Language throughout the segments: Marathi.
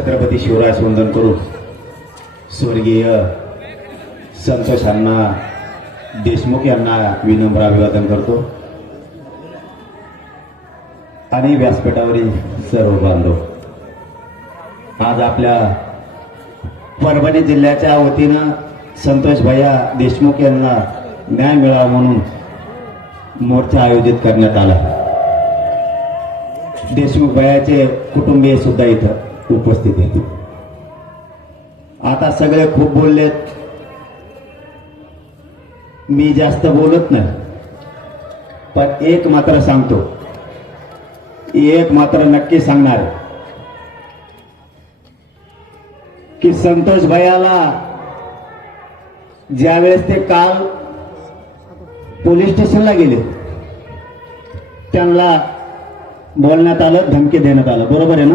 छत्रपती शिवराज वंदन करू. स्वर्गीय संतोष अण्णा देशमुख यांना विनम्र अभिवादन करतो. आणि व्यासपीठावरील सर्व बांधव आज आपल्या परभणी जिल्ह्याच्या वतीनं संतोष भैया देशमुख यांना न्याय मिळावा म्हणून मोर्चा आयोजित करण्यात आला. देशमुख भैयाचे कुटुंबीय सुद्धा इथं. उपस्थित आहेत आता सगळे खूप बोललेत. मी जास्त बोलत नाही. पण एक मात्र सांगतो. एक मात्र नक्की सांगणार की संतोष भैयाला ज्यावेळेस ते काल पोलीस स्टेशनला गेले त्यांना बोलण्यात आलं धमकी देण्यात आलं. बरोबर आहे ना?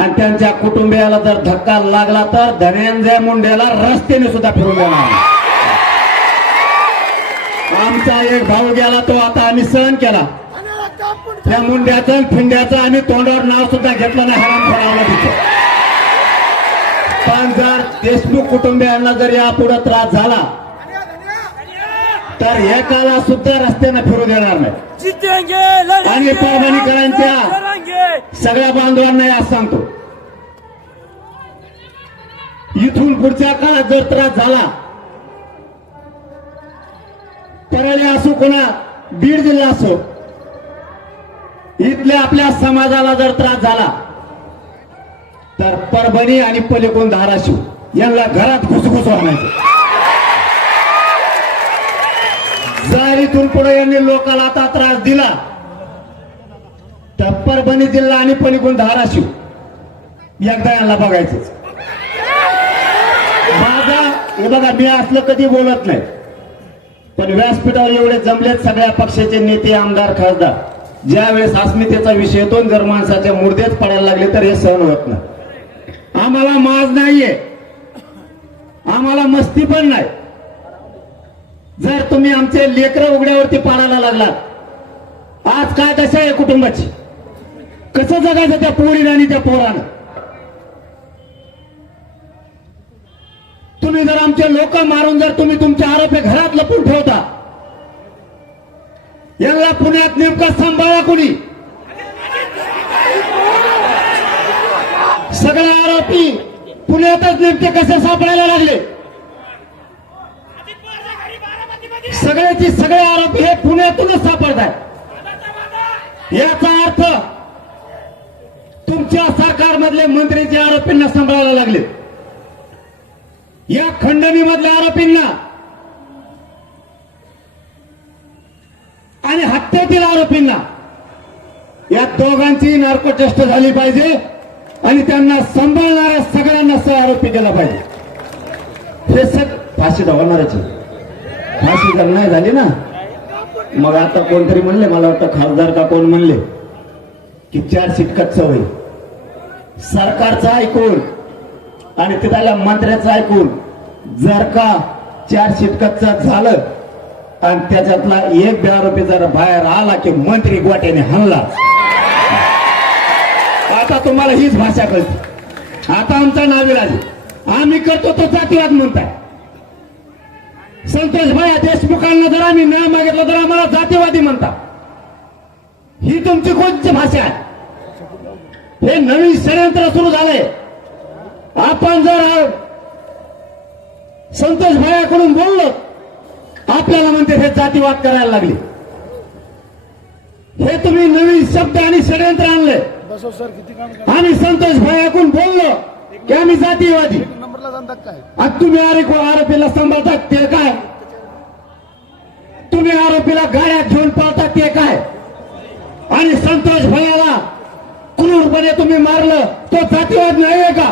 आणि त्यांच्या कुटुंबियाला जर धक्का लागला तर धनंजय मुंडेला रस्त्याने सुद्धा फिरून देणार. आमचा एक भाऊ गेला तो आता आम्ही सहन केला. त्या मुंड्याचं फिंड्याचं आम्ही तोंडावर नाव सुद्धा घेतलं नाही हराम पण जर देशमुख कुटुंबियांना जर यापुढे त्रास झाला तर एकाला सुद्धा रस्त्याने फिरू देणार नाही. आणि परभणीकरांच्या सगळ्या बांधवांना आज सांगतो. इथून पुढच्या काळात जर त्रास झाला परळी असो कोणा बीड जिल्हा असो इथल्या आपल्या समाजाला जर त्रास झाला तर परभणी आणि पलीकडून धाराशिव यांना घरात घुसघुस आणायचं जर इथून पुढे यांनी लोकाला आता त्रास दिला. तर परभणी जिल्हा आणि पणिकून धाराशिव एकदा यांना बघायचं माझा हे बघा मी असलं कधी बोलत नाही. पण व्यासपीठावर एवढे जमलेत सगळ्या पक्षाचे नेते आमदार खासदार. ज्यावेळेस अस्मितेचा विषय येतो जर माणसाच्या मुर्देच पडायला लागले तर हे सहन होत नाही. आम्हाला माज नाहीये. आम्हाला मस्ती पण नाही. जर तुम्ही आमचे लेकरं उघड्यावरती पाडायला लागलात आज काय दशा आहे कुटुंबाची? कसं जगायचं त्या पोरीनं आणि त्या पोरानं? तुम्ही जर आमचे लोक मारून जर तुम्ही तुमचे आरोपी घरात लपून ठेवता यांना पुण्यात नेमका सांभाळा कुणी? सगळे आरोपी पुण्यातच नेमके कसे सापडायला लागले? सगळ्याचे सगळे आरोपी हे पुण्यातूनच सापडत आहेत याचा अर्थ तुमच्या सरकारमधले मंत्री जे आरोपींना सांभाळायला लागले. या खंडणी मधल्या आरोपींना आणि हत्येतील आरोपींना या दोघांची नार्को टेस्ट झाली पाहिजे आणि त्यांना सांभाळणाऱ्या सगळ्यांना सह आरोपी केला पाहिजे. हे सग फाशी होणारच आहे. फाशी जर नाही झाली ना. मग आता कोणतरी म्हणले मला वाटतं खासदार का कोण म्हणले की चार शिटकत सवय. सरकारचं ऐकून आणि तिथल्या मंत्र्याचं ऐकून जर का चार शिटकतचं झालं आणि त्याच्यातला एक बी आरोपी जर बाहेर आला की मंत्री गोट्याने हल्ला आता तुम्हाला हीच भाषा कळते. आता आमचा नाविलाज आम्ही करतो तो जातीवाद म्हणताय. संतोष भाया देशमुखांना जर आम्ही न्याय मागितला तर आम्हाला जातीवादी म्हणता ही तुमची कोणती भाषा आहे? हे नवीन षडयंत्र सुरू झालंय. आपण जर संतोष भायाकडून बोललो आपल्याला म्हणते हे जातीवाद करायला लागले. हे तुम्ही नवीन शब्द आणि षडयंत्र आणले. आम्ही संतोष भायाकडून बोललो की आम्ही जातीवादी. काय? आज तुम्ही आरोपीला सांभाळतात ते काय? तुम्ही आरोपीला गाड्यात घेऊन पळतात ते काय? आणि संतोष भयाला क्रूरपणे तुम्ही मारलं तो जातीवाद नाहीये का?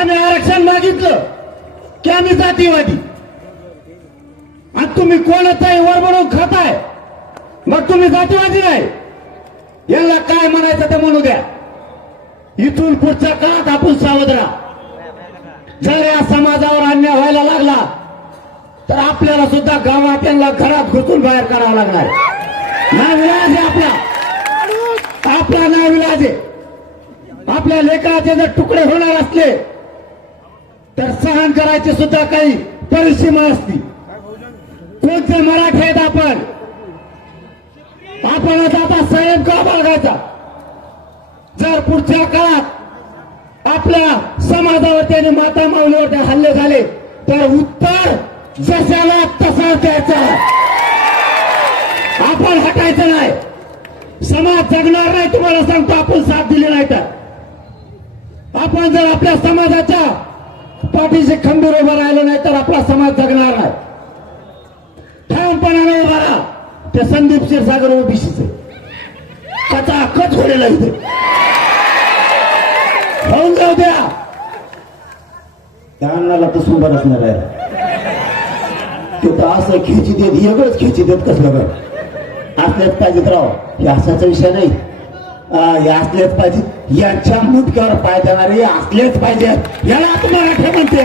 आम्ही आरक्षण मागितलं की आम्ही जातीवादी. आणि तुम्ही कोणताही वर बनवून खाताय मग तुम्ही जातीवादी नाही. याला काय म्हणायचं ते म्हणू द्या. इथून पुढच्या काळात आपण सावध राहा जर या समाजावर अन्याय व्हायला लागला तर आपल्याला सुद्धा गावात त्यांना घरात घुसून बाहेर करावा लागणार. नाविलाज आहे आपला. आपला नाविलाज आहे. आपल्या लेकराचे जर तुकडे होणार असले तर सहन करायची सुद्धा काही परिसीमा असती. कोणते मराठी आहेत आपण? आपण आता संयम का बाळगायचा जर पुढच्या काळात आपल्या समाजावरती आणि माता माऊलीवरती हल्ले झाले तर उत्तर जशाला तसा द्यायचा. आपण हटायचं नाही. समाज जगणार नाही तुम्हाला सांगतो आपण साथ दिली नाही तर. आपण जर आपल्या समाजाच्या पाठीशी खंबीर उभं राहिलं नाही तर आपला समाज जगणार नाही. ठामपणाने उभा राहा. ते संदीप क्षीरसागर ओबीसीचे. त्याचा अक्कच होलेला इथे. होऊन जाऊ द्या त्या अन्नाला तर सुंदर असणार आहे ते तर असं खेची देत एवढंच खेची देत कसलं बरं असलेच पाहिजेत राव हे असाचा विषय नाही हे असलेच पाहिजे यांच्या मुटक्यावर पाय देणारे असलेच पाहिजेत याला आता मराठी म्हणते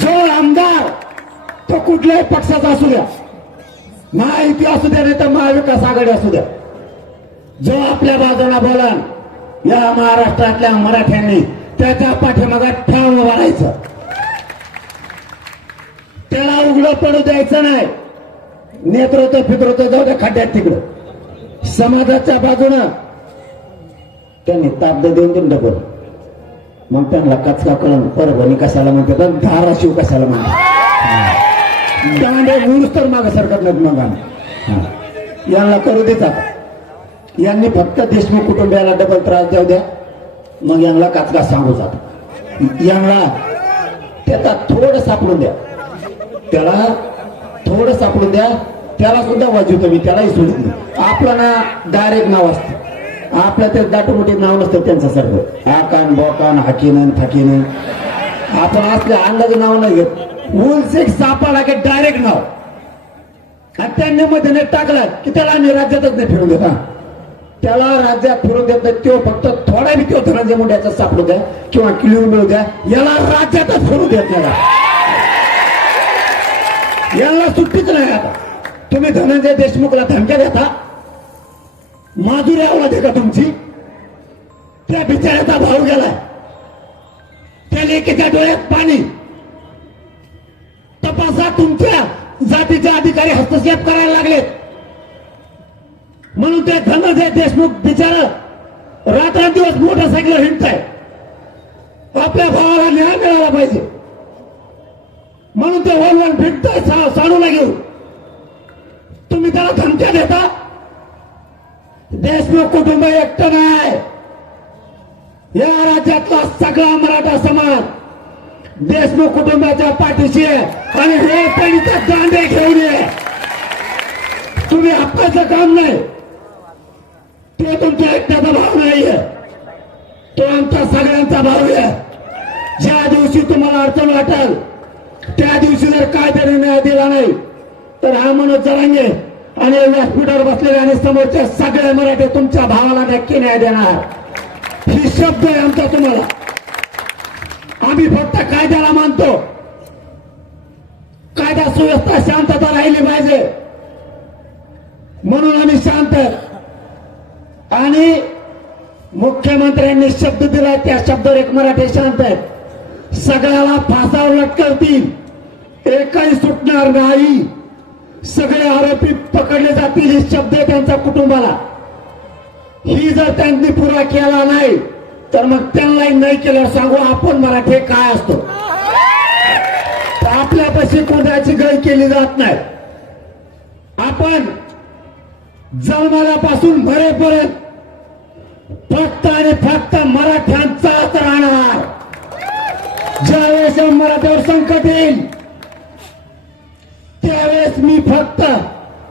जो आमदार तो कुठल्याही पक्षाचा असू द्या महायुती असू द्या नाही तर महाविकास आघाडी असू द्या जो आपल्या बाजूला बोला या महाराष्ट्रातल्या मराठ्यांनी त्याच्या पाठीमागात ठाम राहायचं त्याला उघडं पडू द्यायचं नाही. नेतृत्व फित्रत्व जाऊ द्या खड्ड्यात तिकडं. समाजाच्या बाजूनं त्यांनी ताब्द देऊन देऊन डबल मग त्यांना कचका कळून परभणी कशाला म्हणतात आणि धाराशिव कशाला म्हणतात दांडे गुरुच तर मागं सरकत नाहीत मग. यांना करू देतात यांनी फक्त देशमुख कुटुंबियाला डबल त्रास देऊ द्या. मग यांना काचका सांगू जात. यांना त्याचा थोडं सापडून द्या. त्याला थोडं सापडून द्या. त्याला सुद्धा वाजवतो मी त्यालाही सोडित नाही आपलं ना डायरेक्ट नाव असतं. आपल्या ते दाटोमोठी नाव नसतं त्यांच्यासारखं आकान बॉकान हाकीन थाकीन आपण असले अंदाज नाव नाही घेत. उलसेक सापाला की डायरेक्ट नाव. आणि त्यांनी मध्ये नाही टाकलं की त्याला आम्ही राज्यातच नाही फिरून देत. हा. त्याला राज्यात फिरून देत नाही तो फक्त थोडा बी तो धनंजय मुंड्याचा सापडू द्या किंवा किळी मिळू द्या. याला राज्यातच फिरू देत याला याला सुट्टीच नाही आता तुम्ही धनंजय देशमुखला धमक्या देता? माधुरी आवडते का तुमची? त्या बिचाऱ्याचा भाव गेलाय. त्या लेकीच्या डोळ्यात पाणी. तपासा तुमच्या जातीचे अधिकारी हस्तक्षेप करायला लागलेत. म्हणून ते धनंजय देशमुख बिचार रात्रंदिवस मोटरसायकल हिंडताय. आपल्या भावाला न्याय मिळाला पाहिजे. म्हणून ते वन वन साडूला घेऊन. तुम्ही त्याला धमक्या देता? देशमुख कुटुंब एकटं नाही. या राज्यातला सगळा मराठा समाज देशमुख कुटुंबाच्या पाठीशी आहे. आणि हे त्यांच्या दांडे घेऊन ये. तुम्ही हक्काचं काम नाही. तो तुमच्या एकट्याचा भाव नाहीये. तो आमचा सगळ्यांचा भाव आहे. ज्या दिवशी तुम्हाला अडचण वाटेल त्या दिवशी जर कायद्याने न्याय दिला नाही तर हा मनोज जरांगे आणि व्यासपीठावर बसलेले आणि समोरचे सगळे मराठी तुमच्या भावाला नक्की न्याय देणार. ही शब्द आहे आमचा तुम्हाला. आम्ही फक्त कायद्याला मानतो. कायदा सुव्यवस्था शांतता राहिली पाहिजे. म्हणून आम्ही शांत आणि मुख्यमंत्र्यांनी शब्द दिला त्या शब्दावर एक मराठी शांत आहेत. सगळ्याला फासावर लटकवतील. एकही सुटणार नाही. सगळे आरोपी पकडले जातील हे शब्द त्यांचा त्यांच्या कुटुंबाला. ही जर त्यांनी पुरा केला नाही तर मग त्यांनाही नाही केलं सांगू आपण मराठी काय असतो. आपल्यापाशी कोणाची गय केली जात नाही. आपण जन्माल्यापासून मरेपर्यंत फक्त आणि फक्त मराठ्यांचाच राहणार. ज्यावेळेस मराठ्यावर संकट येईल त्यावेळेस मी फक्त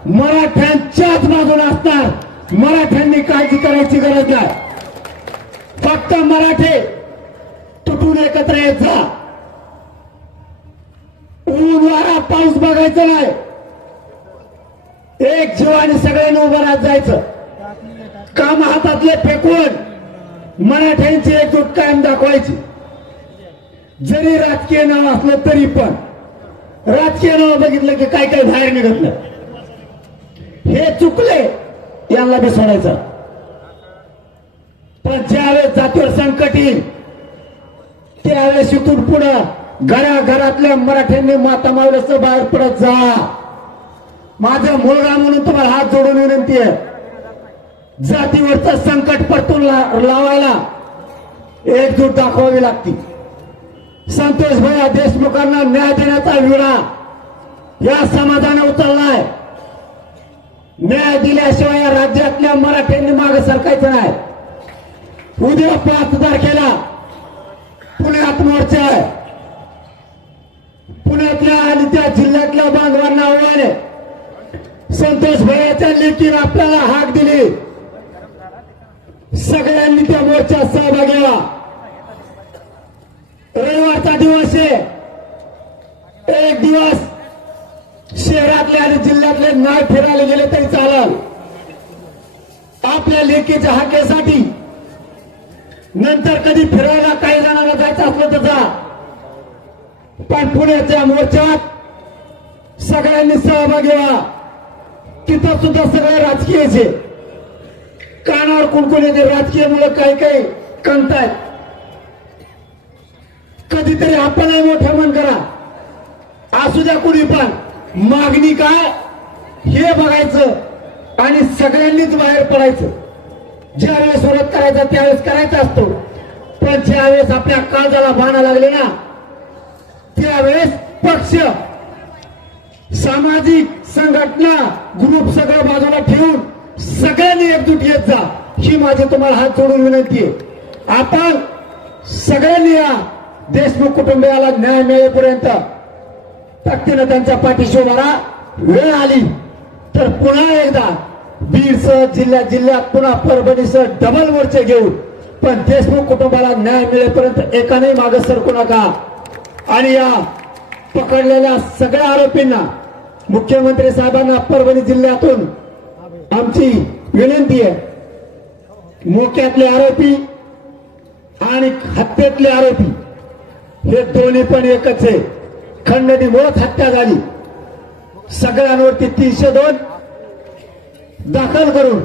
मराठ्यांच्याच बाजूला असणार. मराठ्यांनी काळजी करायची गरज नाही. फक्त मराठे तुटून एकत्र येत जा. ऊन वारा पाऊस बघायचा नाही. एक जीवाने सगळ्यांनी उभं राहत जायचं. काम हातातले फेकून मराठ्यांची एकजूट कायम दाखवायची. जरी राजकीय नाव असलं तरी पण राजकीय नाव बघितलं की काय काय बाहेर निघतलं हे चुकले यांना बी सोडायचं पण ज्यावेळेस जातीवर संकट येईल त्यावेळेस इथून पुढं घराघरातल्या मराठ्यांनी माता मावल्याचं बाहेर पडत जा. माझा मुलगा म्हणून तुम्हाला हात जोडून विनंती आहे. जातीवरचं संकट परतून ला- लावायला एकजूट दाखवावी लागती. संतोष भैया देशमुखांना न्याय देण्याचा विडा या समाजाने उचललाय. न्याय दिल्याशिवाय या राज्यातल्या मराठ्यांनी मागे सरकायचं नाही. उद्या पाच तारखेला पुण्यात मोर्चा आहे. पुण्यातल्या आणि त्या जिल्ह्यातल्या बांधवांना आव्हान संतोष भैयाच्या लेखीन आपल्याला हाक दिली. सगळ्यांनी त्या मोर्चात सहभाग घ्यावा रविवारचा दिवस आहे. एक दिवस शहरातले आणि जिल्ह्यातले नाही फिरायला गेले तरी चालल. आपल्या लेकीच्या हाकेसाठी नंतर कधी फिरायला काही जणांना जायचं असलं तर जा. पण पुण्याच्या मोर्चात सगळ्यांनी सहभाग घ्यावा तिथं सुद्धा सगळे राजकीयचे. कानावर कुणकुण येते राजकीय मुलं काही काही कणतायत कधीतरी आपणही मोठं मन करा. असू द्या कुणी पण. मागणी काय? हे बघायचं आणि सगळ्यांनीच बाहेर पडायचं. ज्यावेळेस विरोध करायचा त्यावेळेस करायचा असतो. पण ज्यावेळेस आपल्या काळजाला बाणा लागले ना त्यावेळेस पक्ष सामाजिक संघटना ग्रुप सगळं बाजूला ठेवून सगळ्यांनी एकजूट येत जा. ही माझी तुम्हाला हात जोडून विनंती आहे. आपण सगळ्यांनी या देशमुख कुटुंबियाला न्याय मिळेपर्यंत ताकदीनं त्यांच्या पाठीशी उभारा वेळ आली तर पुन्हा एकदा बीडसह जिल्ह्यात जिल्ह्यात पुन्हा परभणीसह डबल मोर्चे घेऊन पण देशमुख कुटुंबाला न्याय मिळेपर्यंत एकाने मागे सरकू नका. आणि या पकडलेल्या सगळ्या आरोपींना मुख्यमंत्री साहेबांना परभणी जिल्ह्यातून आमची विनंती आहे. मोक्यातले आरोपी आणि हत्येतले आरोपी हे दोन्ही पण एकच आहे. खंडणीमुळेच हत्या झाली. सगळ्यांवरती तीनशे दोन दाखल करून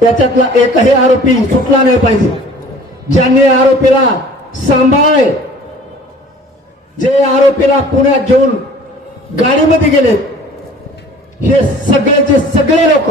त्याच्यातला एकही आरोपी सुटला नाही पाहिजे. ज्यांनी आरोपीला सांभाळले जे आरोपीला पुण्यात घेऊन गाडीमध्ये गेले हे सगळेचे सगळे लोक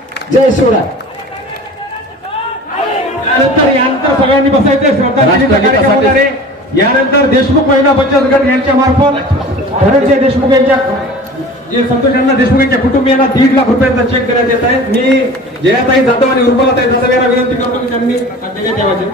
जय शिवराय. नंतर यानंतर सगळ्यांनी बसायचे आहे. यानंतर देशमुख महिला बचत गट यांच्या मार्फत धनंजय देशमुख यांच्या जे संतोष यांना देशमुख यांच्या कुटुंबियांना दीड लाख रुपयांचा चेक देण्यात येत आहे. मी जयाताई जाधव आणि उर्मलाताई जाधव यांना विनंती करतो की त्यांनी खात्याच्या ठेवायचे